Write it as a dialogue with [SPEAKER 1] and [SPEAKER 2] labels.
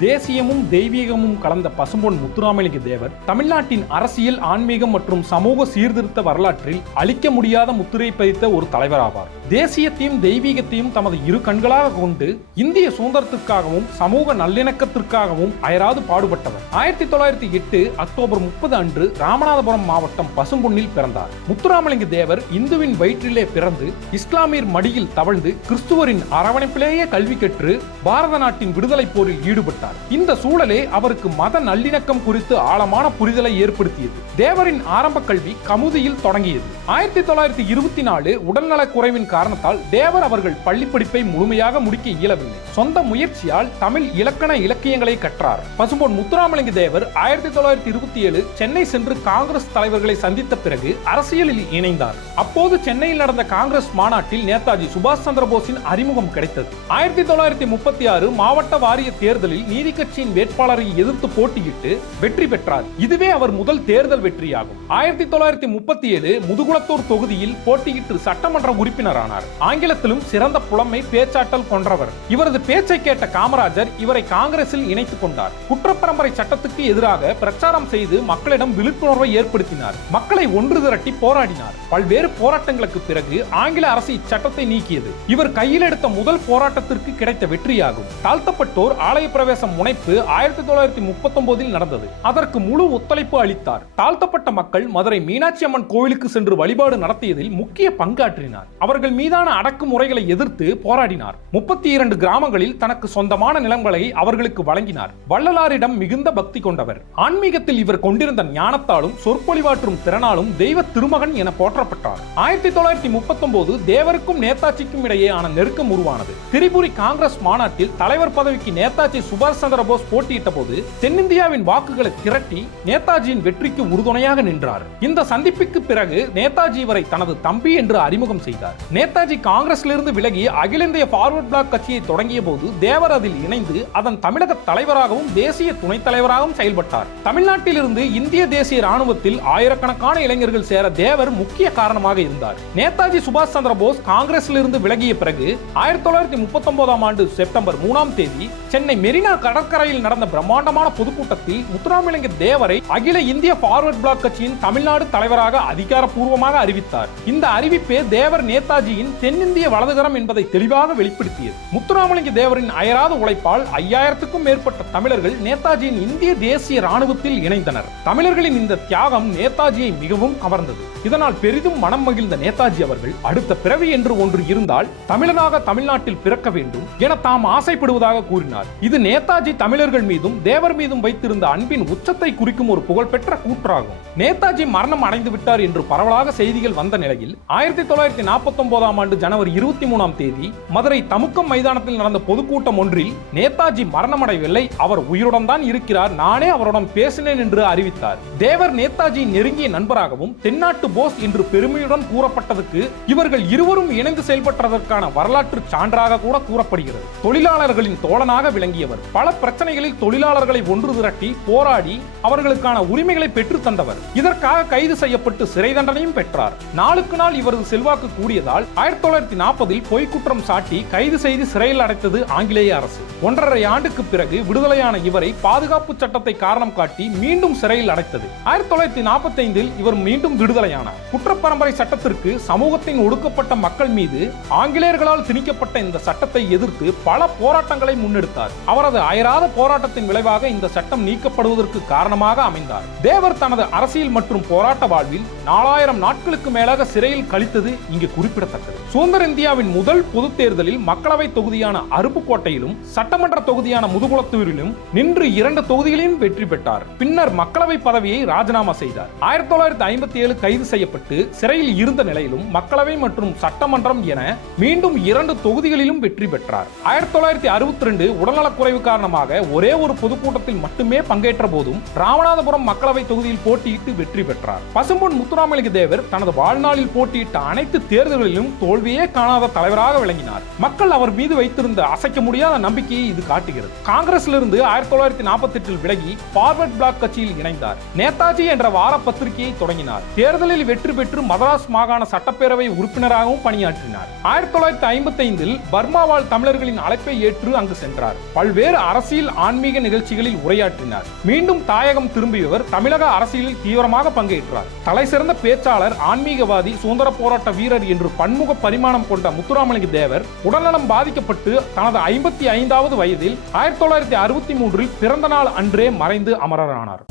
[SPEAKER 1] தேசியமும் தெய்வீகமும் கலந்த பசும்பொன் முத்துராமலிங்க தேவர் தமிழ்நாட்டின் அரசியல் ஆன்மீகம் மற்றும் சமூக சீர்திருத்த வரலாற்றில் அழிக்க முடியாத முத்திரை பதித்த ஒரு தலைவராவார். தேசியத்தையும் தெய்வீகத்தையும் தமது இரு கண்களாக கொண்டு இந்திய சுதந்திரத்திற்காகவும் சமூக நல்லிணக்கத்திற்காகவும் அயராது பாடுபட்டவர். ஆயிரத்தி தொள்ளாயிரத்தி எட்டு அக்டோபர் முப்பது அன்று ராமநாதபுரம் மாவட்டம் பசும்பொன்னில் பிறந்தார். முத்துராமலிங்க தேவர் இந்துவின் வயிற்றிலே பிறந்து இஸ்லாமியர் மடியில் தவழ்ந்து கிறிஸ்துவரின் அரவணைப்பிலேயே கல்வி கற்று பாரத நாட்டின் விடுதலை போரில் ஈடுபட்டார். ஆரம்பித்தார் இந்த சூழலே அவருக்கு மத நல்லிணக்கம் குறித்து ஆழமான புரிதலை ஏற்படுத்தியது. தேவரின் ஆரம்ப கல்வி கமுதியில் தொடங்கியது. ஆயிரத்தி தொள்ளாயிரத்தி இருபத்தி நாலு உடல்நலக் குறைவின் காரணத்தால் தேவர் அவர்கள் பள்ளிப்படிப்பை முழுமையாக முடிக்க இயலவில்லை. சொந்த முயற்சியால் தமிழ் இலக்கண இலக்கியங்களை கற்றார். பசும்பொன் முத்துராமலிங்க தேவர் ஆயிரத்தி தொள்ளாயிரத்தி இருபத்தி ஏழு சென்னை சென்று காங்கிரஸ் தலைவர்களை சந்தித்த பிறகு அரசியலில் இணைந்தார். அப்போது சென்னையில் நடந்த காங்கிரஸ் மாநாட்டில் நேதாஜி சுபாஷ் சந்திர போஸின் அறிமுகம் கிடைத்தது. ஆயிரத்தி தொள்ளாயிரத்தி முப்பத்தி ஆறு மாவட்ட வாரிய தேர்தலில் நீதி கட்சியின் வேட்பாளரை எதிர்த்து போட்டியிட்டு வெற்றி பெற்றார். இதுவே அவர் முதல் தேர்தல் வெற்றியாகும். ஆயிரத்தி தொள்ளாயிரத்தி முப்பத்தி ஏழு முதுகுளத்தூர் தொகுதியில் போட்டியிட்டு சட்டமன்ற உறுப்பினரானார். ஆங்கிலத்திலும் சிறந்த புலமை பேச்சாற்றல் கொன்றவர். இவரது பேச்சை கேட்ட காமராஜர் இவரை காங்கிரஸில் இணைத்துக் கொண்டார். குற்றப்பரம்பரை சட்டத்துக்கு எதிராக பிரச்சாரம் செய்து மக்களிடம் விழிப்புணர்வை ஏற்படுத்தினார். மக்களை ஒன்று திரட்டி போராடினார். பல்வேறு போராட்டங்களுக்கு பிறகு ஆங்கில அரசு இச்சட்டத்தை நீக்கியது. இவர் கையில் எடுத்த முதல் போராட்டத்திற்கு கிடைத்த வெற்றியாகும். தாழ்த்தப்பட்டோர் ஆலய பிரவேசம் முனைப்பு ஆயிரத்தி தொள்ளாயிரத்தி முப்பத்தொன்பதில் நடந்தது. அதற்கு முழு ஒத்துழைப்பு அளித்தார். தாழ்த்தப்பட்ட மக்கள் மதுரை மீனாட்சி அம்மன் கோவிலுக்கு சென்று வழிபாடு நடத்தியதில் முக்கிய பங்காற்றினார். அவர்கள் மீதான அடக்குமுறைகளை எதிர்த்து போராடினார். முப்பத்தி இரண்டு கிராமங்களில் தனக்கு சொந்தமான நிலங்களை அவர்களுக்கு வழங்கினார். வள்ளலாரிடம் மிகுந்த பக்தி கொண்டவர். ஆன்மீகத்தில் இவர் கொண்டிருந்த ஞானத்தாலும் சொற்பொழிவாற்றும் திறனாலும் தெய்வ திருமகன் என போற்றப்பட்டார். ஆயிரத்தி தொள்ளாயிரத்தி முப்பத்தொன்பது தேவருக்கும் நேதாஜிக்கும் இடையேயான நெருக்கம் உருவானது. திரிபுரி காங்கிரஸ் மாநாட்டில் தலைவர் பதவிக்கு நேதாஜி சுபாஷ் சந்திர போஸ் போட்டியிட்ட போது தென்னிந்தியாவின் வாக்குகளை திரட்டி நேதாஜியின் வெற்றிக்கு உறுதுணையாக நின்றார். இந்த சந்திப்புக்கு பிறகு நேதாஜி இவரை தனது தம்பி என்று அறிமுகம் செய்தார். நேதாஜி காங்கிரஸிலிருந்து விலகி அகில இந்திய பார்வர்ட் பிளாக் கட்சியை தொடங்கிய போது தேவர் அதில் இணைந்து அதன் தமிழக தலைவராகவும் தேசிய துணைத் தலைவராகவும் செயல்பட்டார். தமிழ்நாட்டிலிருந்து இந்திய தேசிய ராணுவத்தில் ஆயிரக்கணக்கான இளைஞர்கள் சேர தேவர் முக்கிய காரணமாக இருந்தார். நேதாஜி சுபாஷ் சந்திர போஸ் காங்கிரஸிலிருந்து விலகிய பிறகு ஆயிரத்தி தொள்ளாயிரத்தி முப்பத்தி ஒன்பதாம் ஆண்டு செப்டம்பர் மூணாம் தேதி சென்னை மெரினா கடற்கரையில் நடந்த பிரம்மாண்டமான பொதுக்கூட்டத்தில் முத்துராமலிங்க தேவரை அகில இந்திய பார்வர்ட் பிளாக் கட்சியின் தமிழ்நாடு தலைவராக அதிகாரப்பூர்வமாக அறிவித்தார். இந்த அறிவிப்பே தேவர் நேதாஜியின் தென்னிந்திய வலதுகரம் என்பதை தெளிவாக வெளிப்படுத்தியது. முத்துராமலிங்க தேவரின் அயராத உழைப்பால் ஐயாயிரத்துக்கும் மேற்பட்ட தமிழர்கள் நேதாஜியின் இந்திய தேசிய ராணுவத்தில் இணைந்தனர். தமிழர்களின் இந்த தியாகம் நேதாஜியை மிகவும் கவர்ந்தது. இதனால் பெரிதும் மனம் மகிழ்ந்த நேதாஜி அவர்கள் அடுத்த பிறவி என்று ஒன்று இருந்தால் தமிழனாக தமிழ்நாட்டில் பிறக்க வேண்டும் என தாம் ஆசைப்படுவதாக கூறினார். இது நேதாஜி தமிழர்கள் மீதும் தேவர் மீதும் வைத்திருந்த அன்பின் உச்சத்தை குறிக்கும் ஒரு புகழ்பெற்ற கூற்றாகும். நேதாஜி மரணம் அடைந்து விட்டார் என்று பரவலாக செய்திகள் வந்த நிலையில் ஆயிரத்தி தொள்ளாயிரத்தி நாற்பத்தி ஒன்பதாம் ஆண்டு ஜனவரி இருபத்தி மூணாம் தேதி மதுரை தமுக்கம் மைதானத்தில் நடந்த பொதுக்கூட்டம் ஒன்றில் நேதாஜி மரணமடையவில்லை அவர் உயிருடன் தான் இருக்கிறார் நானே அவருடன் பேசினேன் என்று அறிவித்தார். தேவர் நேதாஜியின் நெருங்கிய நண்பராகவும் தென்னாட்டு போஸ் என்று பெருமையுடன் கூறப்பட்டதுக்கு இவர்கள் இருவரும் இணைந்து செயல்பட்டதற்கான வரலாற்று சான்றாக கூட கூறப்படுகிறது. தொழிலாளர்களின் தோழனாக விளங்கியவர் பல பிரச்சனைகளில் தொழிலாளர்களை ஒன்று திரட்டி போராடி அவர்களுக்கான உரிமைகளை பெற்று தந்தவர். இதற்காக கைது செய்யப்பட்டு சிறை தண்டனையும் பெற்றார். நாளுக்கு நாள் இவரது செல்வாக்கு கூடியதால் ஆயிரத்தி தொள்ளாயிரத்தி நாற்பதில் பொய்க்குற்றம் சாட்டி கைது செய்து சிறையில் அடைத்தது ஆங்கிலேய அரசு. ஒன்றரை ஆண்டுக்கு பிறகு விடுதலையான இவரை பாதுகாப்பு சட்டத்தை காரணம் காட்டி மீண்டும் சிறையில் அடைத்தது. ஆயிரத்தி தொள்ளாயிரத்தி நாற்பத்தி ஐந்தில் இவர் மீண்டும் விடுதலையானார். குற்றப்பரம்பரை சட்டத்திற்கு சமூகத்தின் ஒடுக்கப்பட்ட மக்கள் மீது ஆங்கிலேயர்களால் திணிக்கப்பட்ட இந்த சட்டத்தை எதிர்த்து பல போராட்டங்களை முன்னெடுத்தார். அவரது அயராத போராட்டத்தின் விளைவாக இந்த சட்டம் நீக்கப்படுவதற்கு காரணமாக அமைந்தார். தேவர் தனது அரசியல் மற்றும் போராட்ட வாழ்வில் நாலாயிரம் நாட்களுக்கு மேலாக சிறையில் கழித்தது இங்கு குறிப்பிடத்தக்கது. சுதந்திர இந்தியாவின் முதல் பொதுத் தேர்தலில் மக்களவை தொகுதியான அருப்புக்கோட்டையிலும் சட்டமன்ற தொகுதியான முதுகுளத்தூரிலும் நின்று இரண்டு தொகுதிகளிலும் வெற்றி பெற்றார். பின்னர் மக்களவை பதவியை ராஜினாமா செய்தார். ஆயிரத்தி தொள்ளாயிரத்தி ஐம்பத்தி ஏழு கைது செய்யப்பட்டு சிறையில் இருந்த நிலையிலும் மக்களவை மற்றும் சட்டமன்றம் என மீண்டும் இரண்டு தொகுதிகளிலும் வெற்றி பெற்றார். ஆயிரத்தி தொள்ளாயிரத்தி அறுபத்தி ரெண்டு உடல்நலக்குறைவு காரணமாக ஒரே ஒரு பொதுக்கூட்டத்தில் மட்டுமே பங்கேற்ற போதும் ராமநாதபுரம் மக்களவை தொகுதியில் போட்டியிட்டு வெற்றி பெற்றார். பசும்பொன் முத்துராமலிங்க தேவர் தனது வாழ்நாளில் போட்டியிட்ட அனைத்து தேர்தல்களிலும் தோல்வியே காணாத தலைவராக விளங்கினார். மக்கள் அவர் மீது வைத்திருந்த அசைக்க முடியாத நம்பிக்கையை இது காட்டுகிறது. காங்கிரசிலிருந்து ஆயிரத்தி தொள்ளாயிரத்தி நாற்பத்தி எட்டில் விலகி பார்வர்ட் பிளாக் கட்சியில் இணைந்தார். நேதாஜி என்ற வார பத்திரிகையை தொடங்கினார். தேர்தலில் வெற்றி பெற்று மதராஸ் மாகாண சட்டப்பேரவை உறுப்பினராகவும் பணியாற்றினார். ஆயிரத்தி தொள்ளாயிரத்தி ஐம்பத்தி ஐந்தில் பர்மாவால் தமிழர்களின் அழைப்பை ஏற்று அங்கு சென்றார். பல்வேறு அரசியல் ஆன்மீக நிகழ்ச்சிகளில் உரையாற்றினார். மீண்டும் தாயகம் திரும்பியவர் தமிழக அரசியலில் தீவிரமாக பங்கேற்றார். தலைசிறந்த பேச்சாளர் ஆன்மீகவாதி சுதந்திர போராட்ட வீரர் என்று பன்முக பரிமாணம் கொண்ட முத்துராமலிங்க தேவர் உடல்நலம் பாதிக்கப்பட்டு தனது ஐம்பத்தி ஐந்தாவது வயதில் ஆயிரத்தி தொள்ளாயிரத்தி அறுபத்தி மூன்றில் பிறந்த நாள் அன்றே மறைந்து அமரரானார்.